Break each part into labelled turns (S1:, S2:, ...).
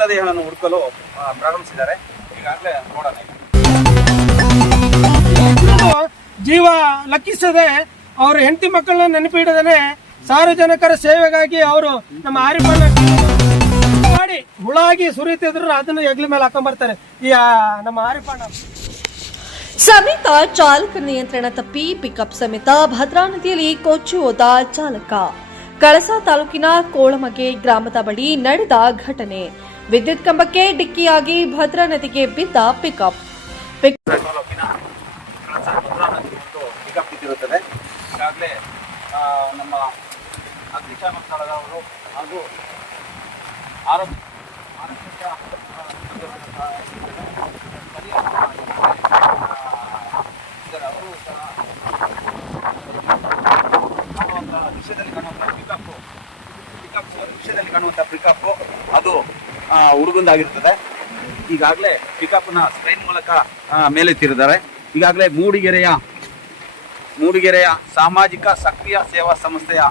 S1: ಮೃತದೇಹವನ್ನು ಹುಡುಕಲು ಪ್ರಾರಂಭಿಸಿದ್ದಾರೆ. ಈಗಾಗಲೇ ನೋಡೋಣ
S2: ಜೀವ ಲಕ್ಕಿಸದೆ ಅವರ ಹೆಂಡತಿ ಮಕ್ಕಳನ್ನ ನೆನಪಿಡದೇ ಸಾರ್ವಜನಿಕರ ಸೇವೆಗಾಗಿ ಅವರು ನಮ್ಮ ಆರಿಫನ್ನ ಮಾಡಿ ಹುಳಾಗಿ ಸುರಿತಿದ್ರು ಅದನ್ನ ಹೆಗ್ಲಿ ಮೇಲೆ ಹಾಕೊಂಡ್ಬರ್ತಾರೆ ಈ ನಮ್ಮ ಆರಿಫಣ್ಣ
S3: ಸಮೇತ ಚಾಲಕ ನಿಯಂತ್ರಣ ತಪ್ಪಿ ಪಿಕಪ್ ಸಮೇತ ಭದ್ರಾ ನದಿಯಲ್ಲಿ ಕೊಚ್ಚಿ ಹೋದ ಚಾಲಕ. ಕಳಸಾ ತಾಲೂಕಿನ ಕೋಳಮಗೆ ಗ್ರಾಮದ ಬಳಿ ನಡೆದ ಘಟನೆ. ವಿದ್ಯುತ್ ಕಂಬಕ್ಕೆ ಡಿಕ್ಕಿಯಾಗಿ ಭದ್ರಾ ನದಿಗೆ ಬಿದ್ದ ಪಿಕಪ್.
S1: ಪಿಕಪ್ ಬಿದ್ದಿರುತ್ತದೆ ನಮ್ಮ ಸ್ಥಳದವರು ಹಾಗೂ ಆರೋಗ್ಯ. ಅವರು ಸಹ ವಿಷಯದಲ್ಲಿ ಕಾಣುವಂಥ ಪಿಕಪ್ ವಿಷಯದಲ್ಲಿ ಕಾಣುವಂಥ ಪಿಕಪ್ಪು. ಅದು ಹುಡುಗಂದಾಗಿರ್ತದೆ. ಈಗಾಗಲೇ ಪಿಕಪ್ನ ಸ್ಕ್ರೈನ್ ಮೂಲಕ ಮೇಲೆತ್ತಿರಿದ್ದಾರೆ ಈಗಾಗಲೇ ಮೂಡಿಗೆರೆಯ ಮೂಡಿಗೆರೆಯ ಸಾಮಾಜಿಕ ಸಕ್ರಿಯ ಸೇವಾ ಸಂಸ್ಥೆಯ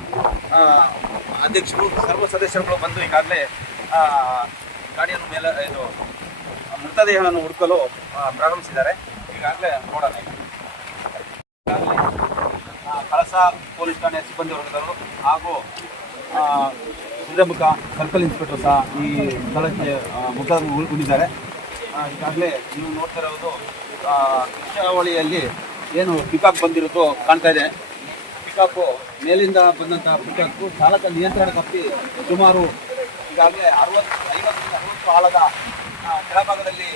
S1: ಅಧ್ಯಕ್ಷರು, ಸರ್ವ ಸದಸ್ಯರುಗಳು ಬಂದು ಈಗಾಗಲೇ ಗಾಡಿಯನ್ನು ಮೇಲೆ, ಇದು, ಮೃತದೇಹವನ್ನು ಹುಡುಕಲು ಪ್ರಾರಂಭಿಸಿದ್ದಾರೆ. ಈಗಾಗಲೇ ನೋಡೋಣ ಕಳಸ ಪೊಲೀಸ್ ಠಾಣೆಯ ಸಿಬ್ಬಂದಿ ವರ್ಗದವರು ಹಾಗೂ ಕುದುರೆಮುಖ ಸರ್ಕಲ್ ಇನ್ಸ್ಪೆಕ್ಟರ್ ಸಹ ಈ ಸ್ಥಳಕ್ಕೆ ಮುಖ ಉಳಿದಿದ್ದಾರೆ ಈಗಾಗಲೇ ನೀವು ನೋಡ್ತಾ ಇರೋದು ಕೃಷ್ಣಾವಳಿಯಲ್ಲಿ ಏನು ಪಿಕಪ್ ಬಂದಿರೋದು ಕಾಣ್ತಾ ಇದೆ. ಪಿಕಪ್ಪು ಮೇಲಿಂದ ಬಂದಂತಹ ಪಿಕಪ್ ಚಾಲಕ ನಿಯಂತ್ರಣ ತಪ್ಪಿ ಸುಮಾರು ಈಗಾಗಲೇ ಅರವತ್ತು ಐವತ್ತರಿಂದ ಅರವತ್ತು ಆಳದ ಕೆಳಭಾಗದಲ್ಲಿ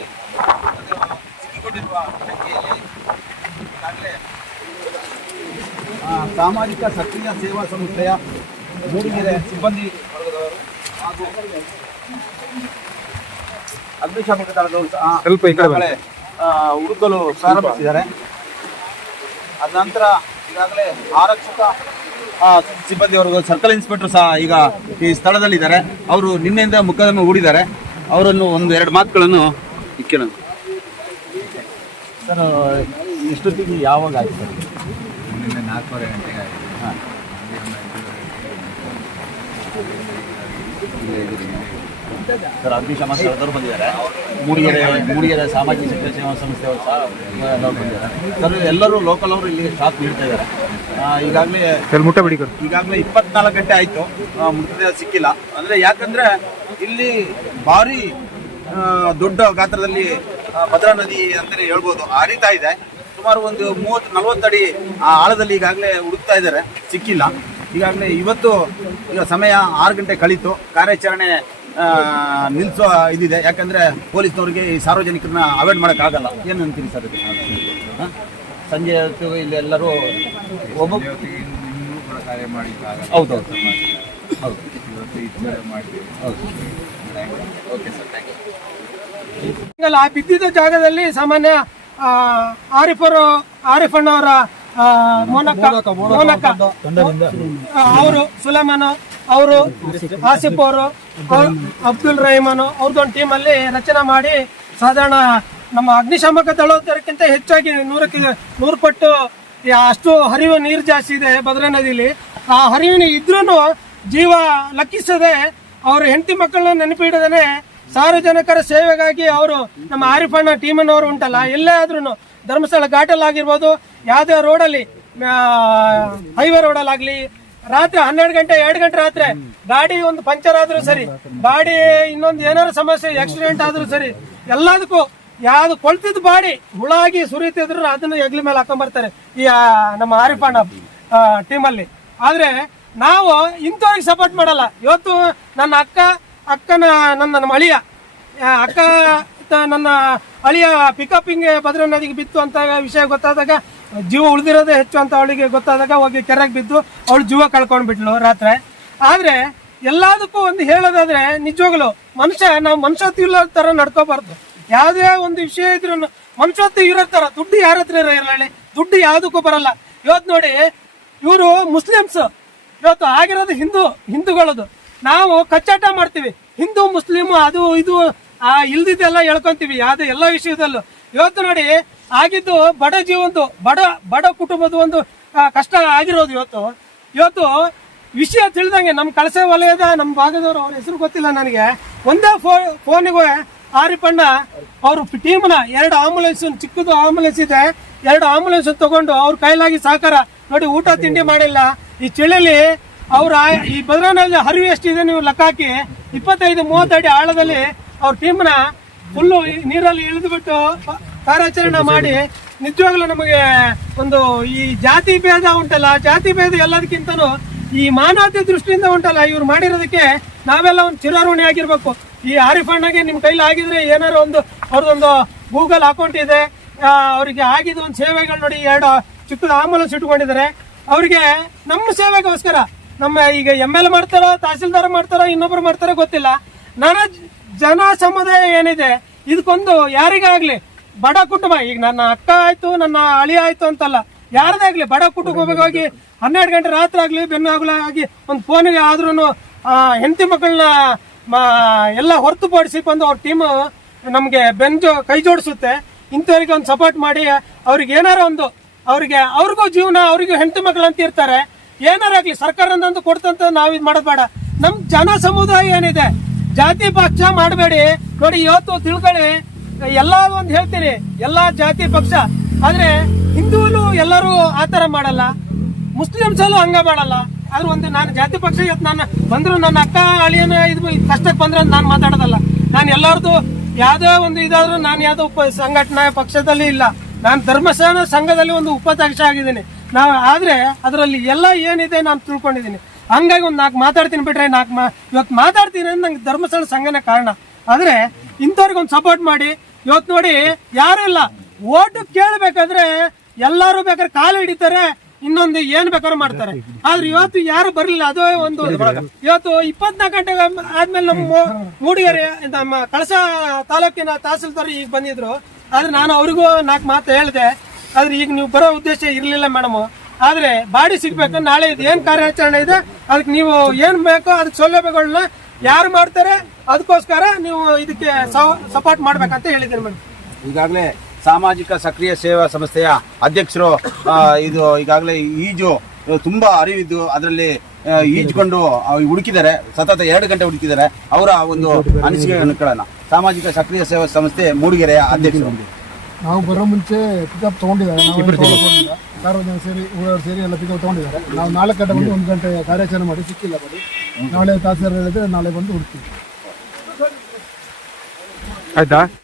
S1: ಸಿಕ್ಕಿಕೊಂಡಿರುವ ಸಂಖ್ಯೆಯಲ್ಲಿ ಈಗಾಗಲೇ ಸಾಮಾಜಿಕ ಸಕ್ರಿಯ ಸೇವಾ ಸಂಸ್ಥೆಯ ಮೂಡಿಗೆರೆ ಸಿಬ್ಬಂದಿ ಹಾಗೂ ಅಗ್ನಿಶಾಮಕ ದಳದವರು ಸಹ
S4: ಸ್ವಲ್ಪ ಈ ಕಡೆ
S1: ಹುಡುಕಲು ಪ್ರಾರಂಭಿಸಿದ್ದಾರೆ. ಅದ ನಂತರ ಈಗಾಗಲೇ ಆರಕ್ಷಕ ವರ್ಗ ಸರ್ಕಲ್ ಇನ್ಸ್ಪೆಕ್ಟರ್ ಸಹ ಈಗ ಈ ಸ್ಥಳದಲ್ಲಿದ್ದಾರೆ. ಅವರು ನಿನ್ನೆಯಿಂದ ಮುಖದನ್ನು ಹೂಡಿದ್ದಾರೆ. ಅವರನ್ನು ಒಂದು ಎರಡು ಮಾತುಗಳನ್ನು ಇಕ್ಕೋಣ ಸರ್ ಎಷ್ಟೊತ್ತಿಗೆ ಯಾವಾಗ ಆಯ್ತು ಸರ್?
S4: ನಿನ್ನೆ ನಾಲ್ಕೂವರೆ ಗಂಟೆಗೆ ಆಯಿತು.
S1: ಹಾಂ. ಸರ್ ಅಗ್ನಿಶಾಮಕ ಸರ್ ಬಂದಿದ್ದಾರೆ. ಮೂಡಿಗೆರೆ ಮೂಡಿಗೆರೆ ಸಾಮಾಜಿಕ ಸಕ್ರಿಯ ಸೇವಾ ಸಂಸ್ಥೆಯವರು ಸಹ ಎಲ್ಲರೂ ಬಂದಿದ್ದಾರೆ. ಸರ್ ಎಲ್ಲರೂ ಲೋಕಲ್ ಅವರು ಇಲ್ಲಿ ಸ್ಟಾಪ್ ನೀಡ್ತಾ ಇದ್ದಾರೆ. ಈಗಾಗಲೇ ಈಗಾಗಲೇ ಇಪ್ಪತ್ನಾಲ್ಕು ಗಂಟೆ ಆಯಿತು. ಮೃತದೇಹ ಸಿಕ್ಕಿಲ್ಲ. ಅಂದರೆ ಯಾಕಂದರೆ ಇಲ್ಲಿ ಭಾರಿ ದೊಡ್ಡ ಗಾತ್ರದಲ್ಲಿ ಭದ್ರಾ ನದಿ ಅಂತಲೇ ಹೇಳ್ಬೋದು. ಹರಿತಾ ಇದೆ. ಸುಮಾರು ಒಂದು ಮೂವತ್ತು, ನಲವತ್ತು ಅಡಿ, ಆ, ಆಳದಲ್ಲಿ ಈಗಾಗಲೇ ಹುಡುಕ್ತಾ ಇದ್ದಾರೆ. ಸಿಕ್ಕಿಲ್ಲ. ಈಗಾಗಲೇ ಇವತ್ತು, ಈಗ ಸಮಯ ಆರು ಗಂಟೆ ಕಳೀತು. ಕಾರ್ಯಾಚರಣೆ ನಿಲ್ಲಿಸೋ ಇದಿದೆ. ಯಾಕಂದರೆ ಪೊಲೀಸ್ನವ್ರಿಗೆ ಈ ಸಾರ್ವಜನಿಕರನ್ನ ಅವಾಯ್ಡ್ ಮಾಡೋಕ್ಕಾಗಲ್ಲ. ಏನು ಅಂತೀರಿ ಸರ್? ಸಂಜೆ ಹೊತ್ತು ಇಲ್ಲಿ ಎಲ್ಲರೂ ಒಬ್ಬ
S4: ಹೌದು ಹೌದು. ಕಾರ್ಯ
S1: ಹೌದೌದು ಹೌದು.
S4: ಇಚ್ಚೆ
S1: ಹೌದು ಓಕೆ ಸರ್ ಥ್ಯಾಂಕ್ ಯು
S2: ಆ ಬಿದ್ದಿದ್ದ ಜಾಗದಲ್ಲಿ ಸಾಮಾನ್ಯ ಆರಿಫರು ಆರಿಫಣ್ಣವರ ಅವರ ಮೋನಕ ಮೋನಕ ಅವರು ಸುಲೇಮಾನ ಅವರು ಆಸಿಫ್. ಅವರು ಅಬ್ದುಲ್ ರಹೀಮಾನ್ ಅವ್ರದ್ದೊಂದು ಟೀಮಲ್ಲಿ ರಚನೆ ಮಾಡಿ ಸಾಧಾರಣ ನಮ್ಮ ಅಗ್ನಿಶಾಮಕ ದಳೋದಕ್ಕಿಂತ ಹೆಚ್ಚಾಗಿ ನೂರಕ್ಕೆ ನೂರು ಪಟ್ಟು ಅಷ್ಟು ಹರಿವು ನೀರು ಜಾಸ್ತಿ ಇದೆ ಭದ್ರಾ ನದಿಲಿ. ಆ ಹರಿವಿನ ಇದ್ರೂ ಜೀವ ಲಕ್ಕಿಸದೆ ಅವ್ರ ಹೆಂಡತಿ ಮಕ್ಕಳನ್ನ ನೆನಪಿಡದೇನೆ ಸಾರ್ವಜನಿಕರ ಸೇವೆಗಾಗಿ ಅವರು ನಮ್ಮ ಆರಿಫಣ್ಣ ಟೀಮನ್ನವರು ಉಂಟಲ್ಲ, ಎಲ್ಲೇ ಆದ್ರೂ ಧರ್ಮಸ್ಥಳ ಘಾಟಲ್ಲಿ ಆಗಿರ್ಬೋದು ಯಾವುದೇ ರೋಡಲ್ಲಿ ಹೈವೇ ರೋಡಲ್ಲಾಗ್ಲಿ, ರಾತ್ರಿ ಹನ್ನೆರಡು ಗಂಟೆ, ಎರಡು ಗಂಟೆ ರಾತ್ರಿ ಗಾಡಿ ಒಂದು ಪಂಚರ್ ಆದ್ರೂ ಸರಿ, ಗಾಡಿ ಇನ್ನೊಂದು ಏನಾರು ಸಮಸ್ಯೆ ಆಕ್ಸಿಡೆಂಟ್ ಆದ್ರೂ ಸರಿ, ಎಲ್ಲದಕ್ಕೂ ಯಾವ್ದು ಕೊಳ್ತಿದ್ದು ಬಾಡಿ ಹುಳಾಗಿ ಸುರಿತಿದ್ರು ಅದನ್ನ ಎಗ್ಲಿ ಮೇಲೆ ಹಾಕೊಂಡ್ಬರ್ತಾರೆ ಈ ನಮ್ಮ ಆರಿಫಣ್ಣ ಟೀಮಲ್ಲಿ ಆದ್ರೆ ನಾವು ಇಂಥವ್ರಿಗೆ ಸಪೋರ್ಟ್ ಮಾಡಲ್ಲ. ಇವತ್ತು ನನ್ನ ಅಕ್ಕ ಅಕ್ಕನ ನನ್ನ ನಮ್ಮ ಅಳಿಯ ಅಕ್ಕ ನನ್ನ ಅಳಿಯ ಪಿಕಪ್ಪಿಂಗ್ ಭದ್ರಾ ನದಿಗೆ ಬಿತ್ತು ಅಂತ ವಿಷಯ ಗೊತ್ತಾದಾಗ, ಜೀವ ಉಳಿದಿರೋದೇ ಹೆಚ್ಚು ಅಂತ ಅವಳಿಗೆ ಗೊತ್ತಾದಾಗ ಹೋಗಿ ಕೆರೆಗೆ ಬಿದ್ದು ಅವಳು ಜೀವ ಕಳ್ಕೊಂಡ್ಬಿಟ್ಲು ರಾತ್ರಿ. ಆದ್ರೆ ಎಲ್ಲದಕ್ಕೂ ಒಂದು ಹೇಳೋದಾದ್ರೆ ನಿಜವಾಗ್ಲು ಮನುಷ್ಯ, ನಾವು ಮನುಷ್ಯತ್ವ ಇಲ್ಲ ತರ ನಡ್ಕೋಬಾರ್ದು. ಯಾವುದೇ ಒಂದು ವಿಷಯ ಇದ್ರೂ ಮನುಷ್ಯತ್ವ ಇರೋ ತರ, ದುಡ್ಡು ಯಾರ ಹತ್ರ ಇರಲಿ, ದುಡ್ಡು ಯಾವುದಕ್ಕೂ ಬರಲ್ಲ. ಇವತ್ತು ನೋಡಿ, ಇವರು ಮುಸ್ಲಿಮ್ಸ್. ಇವತ್ತು ಆಗಿರೋದು ಹಿಂದೂ, ಹಿಂದೂಗಳದು. ನಾವು ಕಚ್ಚಾಟ ಮಾಡ್ತೀವಿ. ಹಿಂದೂ, ಮುಸ್ಲಿಮ್, ಅದು, ಇದು, ಆ ಇಲ್ದಿದ್ದೆಲ್ಲ ಹೇಳ್ಕೊಂತೀವಿ. ಯಾವ್ದು ಎಲ್ಲ ವಿಷಯದಲ್ಲೂ. ಇವತ್ತು ನೋಡಿ, ಆಗಿದ್ದು ಬಡ ಜೀವನದು ಬಡ ಬಡ ಕುಟುಂಬದ ಒಂದು ಕಷ್ಟ ಆಗಿರೋದು ಇವತ್ತು. ಇವತ್ತು ವಿಷಯ ತಿಳಿದಂಗೆ ನಮ್ಮ ಕಳಸೆ ವಲಯದ ನಮ್ಮ ಭಾಗದವರು ಅವ್ರ ಹೆಸರು ಗೊತ್ತಿಲ್ಲ ನನಗೆ. ಒಂದೇ ಫೋ, ಫೋನಿಗೆ ಆರಿಪಣ್ಣ ಅವ್ರ ಟೀಮ್ನ ಎರಡು ಆಂಬುಲೆನ್ಸ್, ಚಿಕ್ಕದು ಆಂಬುಲೆನ್ಸ್ ಇದೆ. ಎರಡು ಆಂಬುಲೆನ್ಸ್ ತಗೊಂಡು ಅವ್ರ ಕೈಲಾಗಿ ಸಹಕಾರ. ನೋಡಿ, ಊಟ ತಿಂಡಿ ಮಾಡಿಲ್ಲ. ಈ ಚಳಿಲಿ ಅವ್ರ ಈ ಭದ್ರಾನದಿ ಹರಿವು ಎಷ್ಟಿದೆ ನೀವು ಲೆಕ್ಕ ಹಾಕಿ ಇಪ್ಪತ್ತೈದು ಮೂವತ್ತು ಅಡಿ ಆಳದಲ್ಲಿ ಅವ್ರ ಟೀಮ್ನ ಫುಲ್ಲು ನೀರಲ್ಲಿ ಇಳಿದುಬಿಟ್ಟು ಕಾರ್ಯಾಚರಣೆ ಮಾಡಿ ನಿಜವಾಗ್ಲೂ ನಮಗೆ ಒಂದು ಈ ಜಾತಿ ಭೇದ ಉಂಟಲ್ಲ ಜಾತಿ ಭೇದ ಎಲ್ಲದಕ್ಕಿಂತನೂ ಈ ಮಾನವತೆ ದೃಷ್ಟಿಯಿಂದ ಉಂಟಲ್ಲ ಇವ್ರು ಮಾಡಿರೋದಕ್ಕೆ ನಾವೆಲ್ಲ ಒಂದು ಚಿರಾರುಣಿ ಆಗಿರ್ಬೇಕು. ಈ ಆರಿಫ್ ಅಣ್ಣಗೆ ನಿಮ್ಮ ಕೈಲಿ ಆಗಿದ್ರೆ ಏನಾರು ಒಂದು ಅವ್ರದ್ದೊಂದು ಗೂಗಲ್ ಅಕೌಂಟ್ ಇದೆ. ಅವರಿಗೆ ಆಗಿದ ಒಂದು ಸೇವೆಗಳು ನೋಡಿ ಎರಡು ಚಿಕ್ಕದ ಆಂಬುಲೆನ್ಸ್ ಇಟ್ಕೊಂಡಿದ್ದಾರೆ ಅವರಿಗೆ ನಮ್ಮ ಸೇವೆಗೋಸ್ಕರ ನಮ್ಮ ಈಗ ಎಂ ಎಲ್ ಮಾಡ್ತಾರ, ತಹಸೀಲ್ದಾರ್ ಮಾಡ್ತಾರ, ಇನ್ನೊಬ್ರು ಮಾಡ್ತಾರ ಗೊತ್ತಿಲ್ಲ. ನಾನಾ ಜನ ಸಮುದಾಯ ಏನಿದೆ ಇದಕ್ಕೊಂದು ಯಾರಿಗಾಗ್ಲಿ ಬಡ ಕುಟುಂಬ, ಈಗ ನನ್ನ ಅಕ್ಕ ಆಯ್ತು, ನನ್ನ ಅಳಿ ಆಯ್ತು ಅಂತಲ್ಲ ಯಾರದೇ ಯಾರದಾಗ್ಲಿ ಬಡ ಕುಟುಂಬವಾಗಿ ಹನ್ನೆರಡು ಗಂಟೆ ರಾತ್ರಿ ಆಗ್ಲಿ, ಬೆನ್ನು ಆಗಿ ಒಂದು ಫೋನಿಗೆ ಆದ್ರೂ ಹೆಂಡತಿ ಮಕ್ಕಳನ್ನ ಎಲ್ಲ ಹೊರತುಪಡಿಸಿ ಬಂದು ಅವ್ರ ಟೀಮ್ ನಮಗೆ ಬೆಂಜು ಕೈ ಜೋಡಿಸುತ್ತೆ. ಇಂಥವ್ರಿಗೆ ಒಂದು ಸಪೋರ್ಟ್ ಮಾಡಿ, ಅವ್ರಿಗೆ ಏನಾರ ಒಂದು, ಅವ್ರಿಗೆ, ಅವ್ರಿಗೂ ಜೀವನ, ಅವ್ರಿಗೂ ಹೆಂಡತಿ ಮಕ್ಕಳು ಅಂತ ಇರ್ತಾರೆ ಏನಾರ ಆಗ್ಲಿ, ಸರ್ಕಾರದಂದು ಕೊಡ್ತಂತ ನಾವು ಇದು ಮಾಡೋದ್ ಬೇಡ. ನಮ್ ಜನ ಸಮುದಾಯ ಏನಿದೆ, ಜಾತಿ ಪಕ್ಷ ಮಾಡಬೇಡಿ. ನೋಡಿ, ಇವತ್ತು ತಿಳ್ಕೊಳ್ಳಿ, ಎಲ್ಲಾ ಒಂದು ಹೇಳ್ತೀನಿ, ಎಲ್ಲಾ ಜಾತಿ ಪಕ್ಷ. ಆದ್ರೆ, ಹಿಂದೂನು ಎಲ್ಲರೂ ಆತರ ಮಾಡಲ್ಲ. ಮುಸ್ಲಿಮ್ಸ್ ಅಲ್ಲೂ ಹಂಗ ಮಾಡಲ್ಲ. ಆದ್ರೆ ಒಂದು ನಾನು ಜಾತಿ ಪಕ್ಷ ಇವತ್ತು ನಾನು ಬಂದ್ರು ನನ್ನ ಅಕ್ಕ ಅಳಿಯನ ಇದು ಕಷ್ಟಕ್ಕೆ ಬಂದ್ರೆ ನಾನು ಮಾತಾಡೋದಲ್ಲ. ನಾನು ಎಲ್ಲರದು ಯಾವ್ದೇ ಒಂದು ಇದಾದ್ರೂ ನಾನು ಯಾವ್ದೋ ಉಪ ಸಂಘಟನೆ ಪಕ್ಷದಲ್ಲಿ ಇಲ್ಲ. ನಾನು ಧರ್ಮಸ್ಥಾನ ಸಂಘದಲ್ಲಿ ಒಂದು ಉಪಾಧ್ಯಕ್ಷ ಆಗಿದ್ದೀನಿ. ನಾವು ಆದ್ರೆ ಅದರಲ್ಲಿ ಎಲ್ಲ ಏನಿದೆ ನಾನು ತಿಳ್ಕೊಂಡಿದ್ದೀನಿ ಹಂಗಾಗಿ ಒಂದು ನಾಲ್ಕು ಮಾತಾಡ್ತೀನಿ ಬಿಟ್ರೆ ನಾಲ್ಕು ಮಾ ಇವತ್ತು ಮಾತಾಡ್ತೀನಿ ಅಂದ್ರೆ ನಂಗೆ ಧರ್ಮಸ್ಥಳ ಸಂಘನೇ ಕಾರಣ. ಆದ್ರೆ ಇಂಥವ್ರಿಗೊಂದು ಸಪೋರ್ಟ್ ಮಾಡಿ. ಇವತ್ತು ನೋಡಿ ಯಾರು ಇಲ್ಲ. ಓಟು ಕೇಳಬೇಕಾದ್ರೆ ಎಲ್ಲರೂ ಬೇಕಾದ್ರೆ ಕಾಲು ಹಿಡಿತಾರೆ, ಇನ್ನೊಂದು ಏನ್ ಬೇಕಾದ್ರೂ ಮಾಡ್ತಾರೆ. ಆದ್ರೆ ಇವತ್ತು ಯಾರು ಬರ್ಲಿಲ್ಲ. ಅದೇ ಒಂದು ಇವತ್ತು ಇಪ್ಪತ್ನಾಲ್ಕು ಗಂಟೆ ಆದ್ಮೇಲೆ ನಮ್ಮ ಮೂಡಿಗೆರೆ ನಮ್ಮ ಕಳಸ ತಾಲೂಕಿನ ತಹಸೀಲ್ದಾರ್ ಈಗ ಬಂದಿದ್ರು. ಆದ್ರೆ ನಾನು ಅವ್ರಿಗೂ ನಾಲ್ಕು ಮಾತು ಹೇಳಿದೆ. ಆದ್ರೆ ಈಗ ನೀವು ಬರೋ ಉದ್ದೇಶ ಇರ್ಲಿಲ್ಲ ಮೇಡಮ್. ಆದ್ರೆ ಬಾಡಿ ಸಿಗ್ಬೇಕು, ನಾಳೆ ಇದು ಏನ್ ಕಾರ್ಯಾಚರಣೆ ಇದೆ, ಅದಕ್ಕೆ ನೀವು ಏನ್ ಬೇಕೋ ಅದಕ್ಕೆ ಸೌಲಭ್ಯಗಳನ್ನ ಯಾರು ಮಾಡ್ತಾರೆ, ಅದಕ್ಕೋಸ್ಕರ ನೀವು ಇದಕ್ಕೆ ಸಪೋರ್ಟ್ ಮಾಡ್ಬೇಕಂತ ಹೇಳಿದ್ದೀನಿ ಮೇಡಮ್.
S1: ಈಗಾಗಲೇ ಸಾಮಾಜಿಕ ಸಕ್ರಿಯ ಸೇವಾ ಸಂಸ್ಥೆಯ ಅಧ್ಯಕ್ಷರು ಇದು ಈಗಾಗಲೇ ಈಜು ತುಂಬಾ ಅರಿವಿದ್ದು ಅದರಲ್ಲಿ ಈಜ್ಕೊಂಡು ಹುಡುಕಿದ್ದಾರೆ, ಸತತ ಎರಡು ಗಂಟೆ ಹುಡುಕಿದ್ದಾರೆ, ಅವರ ಒಂದು ಅನಿಸಿಕೆಗಳನ್ನ ಸಾಮಾಜಿಕ ಸಕ್ರಿಯ ಸೇವಾ ಸಂಸ್ಥೆ ಮೂಡಿಗೆರೆಯ ಅಧ್ಯಕ್ಷರು.
S5: ನಾವು ಬರೋ ಮುಂಚೆ ಪಿಕಪ್ ತಗೊಂಡಿದ್ದಾರೆ. ಸಾರ್ವಜನಿಕ ಸೇರಿ ಊರವ್ರು ಸೇರಿ ಎಲ್ಲ ಪಿಕಪ್ ತಗೊಂಡಿದ್ದಾರೆ. ನಾವು ನಾಲ್ಕು ಗಂಟೆ ಬಂದು ಒಂದು ಗಂಟೆ ಕಾರ್ಯಾಚರಣೆ ಮಾಡಿ ಸಿಕ್ಕಿಲ್ಲ ಬರೀ. ನಾಳೆ ತಾಸೀಲ್ದಾರ್ ಹೇಳಿದ್ರೆ ನಾಳೆ ಬಂದು ಹುಡ್ತೀವಿ
S4: ಆಯ್ತಾ?